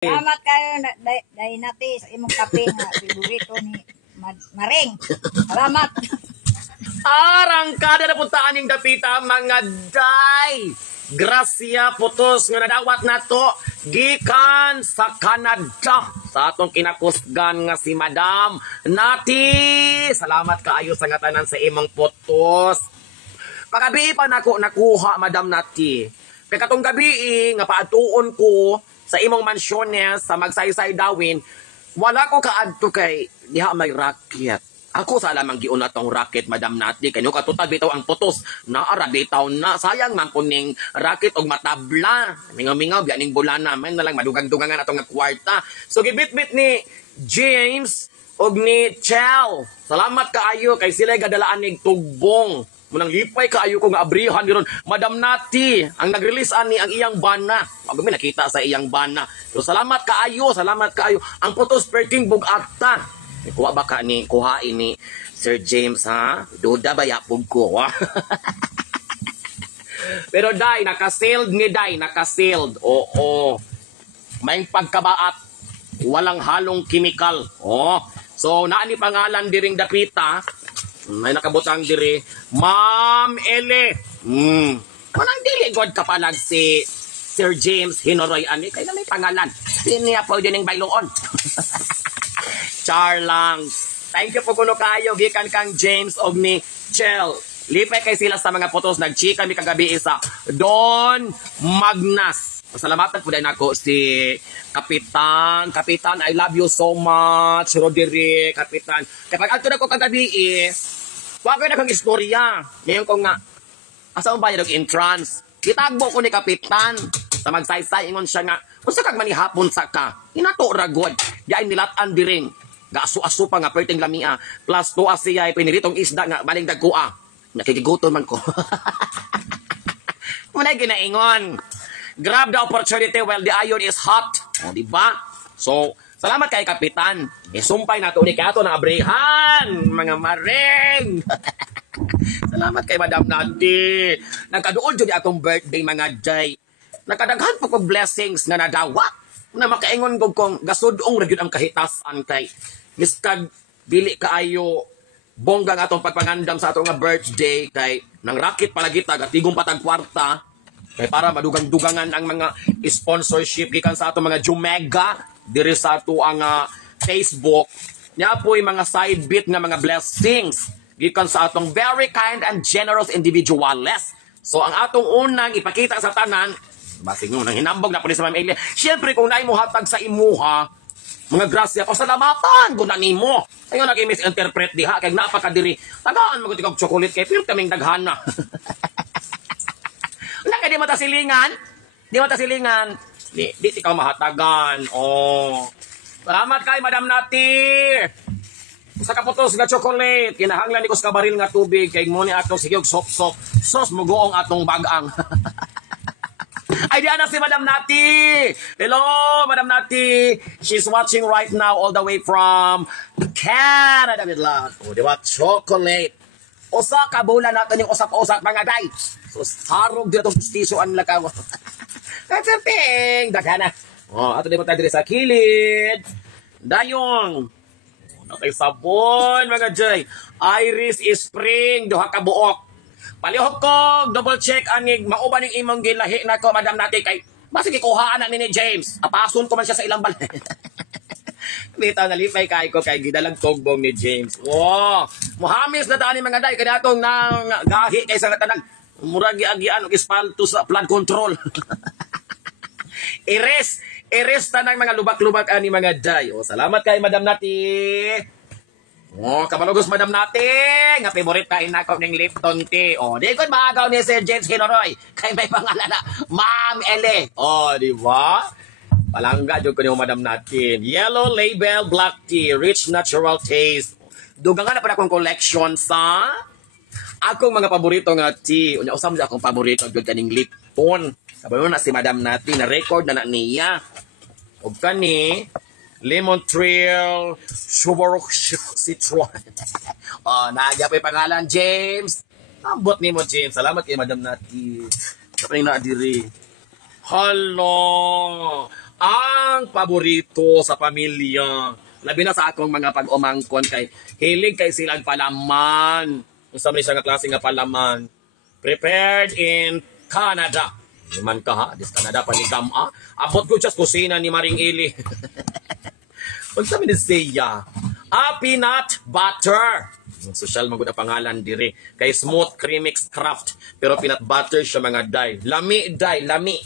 Salamat kayo dahil natin sa imong kape nga favorito ni Maring. Salamat. Arangkada na puntaan yung dapita mga day. Gracia putos nga nadawat na to gikan sa Canada sa atong kinakusgan nga si Madam Nati. Salamat kaayo sa ngatanan sa imong putos. Pagabi pa nako nakuha Madam Nati. Kaya katong gabi nga paatuon ko sa imong mansyones sa Magsaysay Dawin, wala ko kaadto kay diha may racket. Ako sa lamang giun atong racket, Madam Nati. Kanyo katutad bitaw ang putos. Naara bitaw na. Sayang man kuning racket og matabla. Mingaw-mingaw, biyaning bulana. May na lang madugang-dugangan atong kwarta. So gibit-bit ni James og ni Chel. Salamat kaayo kay sila gadalaan nig tugbong. Munang lipay kaayo ko nga abrihan diron. Madam Nati, ang nag-release ani ang iyang bana. Wag mi nakita sa iyang bana. So salamat kaayo, salamat kaayo. Ang putos perking bugakta. Kuha ba ka ni kuha ini Sir James ha? Duda ba yapog ko? Pero dai naka-sealed ni dai, naka-sealed. Oo. May pagkabaat. Walang halong chemical. Oh. So naani pangalan diring dapita. May nakabutang diri, Ma'am Ele. Manang dili god ka palag si Sir James Hinoroy ani kay na may pangalan. Hindi niya pwede ning bayloon. Char lang. Thank you po kuno kayo gikan kang James og ni Chel. Lipay kay sila sa mga photos nagchika mi kagabi isa. Don Magnas. Pasalamatan po din ako si Kapitan. Kapitan, I love you so much. Roderick, Kapitan. Kapag ato na ko kagabi wag na kang istorya. Ngayon ko nga, asa mo ba yung entrance? Kitagbo ko ni Kapitan. Sa Magsaysay, ingon siya nga, kung sa kag manihapon sa ka, inato ragod. Diyan nilatan di rin. Gaasu-asu pa nga, perting lamia. Plus 2 siya, piniritong isda nga, maling dagkua. Nakikiguto man ko. Muna ginaingon. Grab the opportunity while the iron is hot. O, diba? So, salamat kay Kapitan. Sumpay na ito ni Kato na abrihan, mga maring. Salamat kay Madam Nati. Nagkadoon dyan atong birthday, mga day. Nakadaghan po kong blessings na nadawa. Na makaingon ko kong gasudong ragyod ang kahitasan kay miskag dili kaayo bonggang atong pagpangandam sa atong nga birthday kay nang racket palagita gatigong patag kwarta kay para madugang-dugangan ang mga sponsorship gikan sa atong mga Jumega diri sa ato ang Facebook. Nya po'y mga side bit nga mga blessings gikan sa atong very kind and generous individuals. So ang atong unang ipakita sa tanan, basig nung nang hinambog na po ni sa Ma'am Elia. Siyempre kung naay mo hatag sa imuha, mga grasya, pasalamatan ko na nimo. Ayun nag-misinterpret diha kay napakadiri. Tagaan mo ko tikog chocolate kay pero kaming daghana. Wala ka di matasilingan? Di matasilingan? Di ikaw mahatagan. Oh. Salamat kay Madam Nati. Sa kaputos nga chocolate, kinahanglan ni ko sa kabaril nga tubig, kay mo ni atong sige og sok-sok. Sos mugoong atong bagang. Ay, diyan na si Madam Nati. Hello, Madam Nati. She's watching right now all the way from Canada with love. O, di ba? Chocolate. Usa ka bulan natin yung usap-usap mga guys. So, sarog dito itong pustisoan lang ka. That's a thing. Dagana. O, ato din mo tayo dito sa kilid. Dayong. Natay sabon, mga Jay. Iris Spring, duha ka buok. Palihok ko, double check anig, mauban ng imong gilahi na ko, Madam Nati, kay basig ikuhaan na ni James. Apason ko man siya sa ilang balay. Bita, nalipay kay ko, kay gidalang tugbong ni James. Wow! Muhamis na daan mga day, kaya itong nang gahi kay sa natanag, muragi-agian, ispalto sa flood control. Iris tanang mga lubak-lubak ani mga day. O, salamat kay Madam Nati. Oh, kabalugos Madam Nati. Nga favorite kain ako ng Lipton tea. Oh, di ko maagaw ni Sir James Hinoroy. Kay may pangalan na Ma'am Ele. Oh, di ba? Palangga jud ko ni Madam Nati. Yellow label black tea, rich natural taste. Dugangan na pa akong collection sa akong mga paborito nga tea. Unya usam sa akong paborito jud kaning Lipton. Kabalo na si Madam Nati na record na niya. Og kani Lemon Trail, Subaru Citron. Oh, nagya pa yung pangalan, James. Ambot ni mo, James. Salamat kay Madam Nati. Kapag na diri. Hello. ang paborito sa pamilya. Labi na sa akong mga pag-umangkon kay hilig kay silang palaman. Unsa man siya nga klase nga palaman. Prepared in Canada. Naman ka ha, this Canada panigam abot ko just kusina ni Maring Ili. Unsa man siya? Peanut butter. Social man gud ang pangalan dire. Kay smooth creamix craft pero peanut butter siya mga day. Lami day, lami.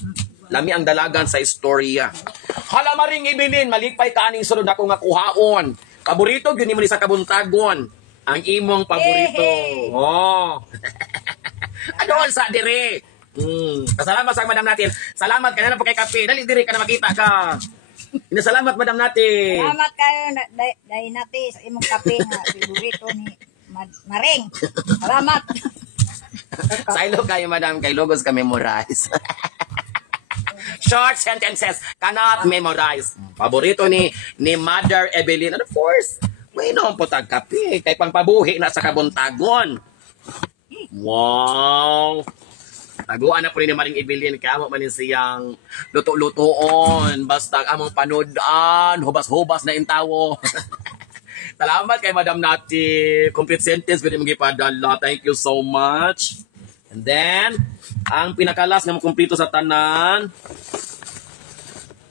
Lami ang dalagan sa istorya. Hala Maring ibilin, malipay ka aning sunod ako nga kuhaon. Paborito gyud nimo ni sa kabuntagon. Ang imong paborito. Oh. Ano sa dire? Salamat sa madam natin. Salamat ka na po kay kape. Dali dire ka na makita ka. Salamat madam natin. Salamat kayo day natin sa imong kape nga paborito ni Maring. Salamat. Sailo kayo madam kay logos ka memorize. Short sentences cannot memorize. Paborito ni Mother Evelyn. And of course, may noong po tagkape. Kay pangpabuhi na sa kabuntagon. Wow! Taguan na po ni Maring Evelyn. Kaya mo manin siyang luto-lutoon. Basta among panodan. Hubas-hubas na intawo. Salamat kay Madam Nati. Complete sentence pwede mong ipadala. Thank you so much. And then, ang pinakalas na makumplito sa tanan.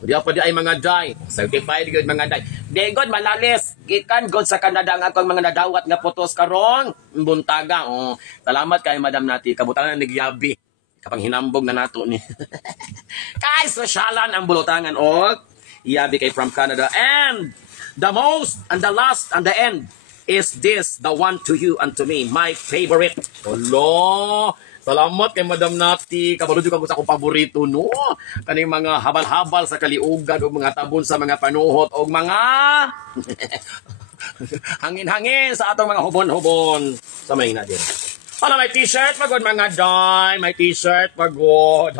Di pa di ay mga day. Certified good mga day. Di god malalis. Gikan god sa Canada ang akong mga nadawat nga putos karong buntaga. Oh, salamat kay Madam Nati. Kabutangan ni Giabi. Kapang hinambog na nato ni. Kay sosyalan ang bulutangan og Giabi kay from Canada. And the most and the last and the end is this, the one to you and to me, my favorite. Hello. Salamat kay Madam Nati. Kabalo juga ko sa akong paborito, no? Kaning mga habal-habal sa kaliugan o mga tabon sa mga panuhot o mga hangin-hangin sa atong mga hubon-hubon. Sa may na din. Hala, may t-shirt pagod mga day. May t-shirt pagod.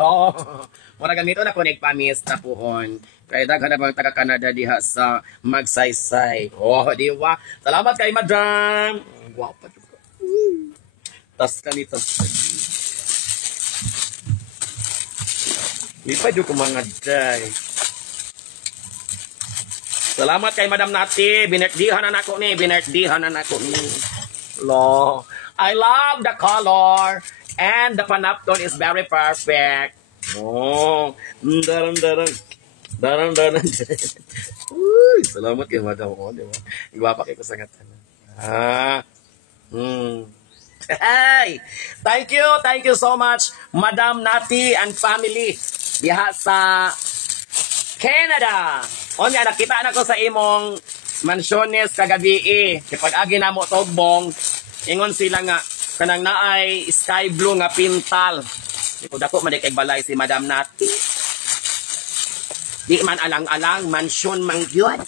Mura gamito na ko nagpamista pohon. Kaya daghan na bang taga-Canada diha sa Magsaysay. Oh, di ba? Salamat kay Madam. Guwapa juga. Tas kanito. Lipad yung mga day. Salamat kay Madam Nati. Binertdihan na nako ni. Binertdihan na nako ni. Lo. I love the color. And the panapton is very perfect. Oh. Daran. Uy, salamat kay Madam. Oh, di ba? Igwapa kay ko sa ngatan. Hey! Thank you so much, Madam Nati and family diha sa Canada. Onya, nakita na ko sa imong mansyones kagabi kapag agi na mo togbong, ingon sila nga kanang naay sky blue nga pintal. Iko dako man kay balay si Madam Nati. Di man alang-alang mansyon mang gyud.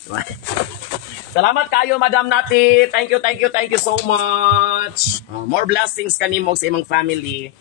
Salamat kayo, Madam Nati. Thank you so much. More blessings kanimo sa imong family.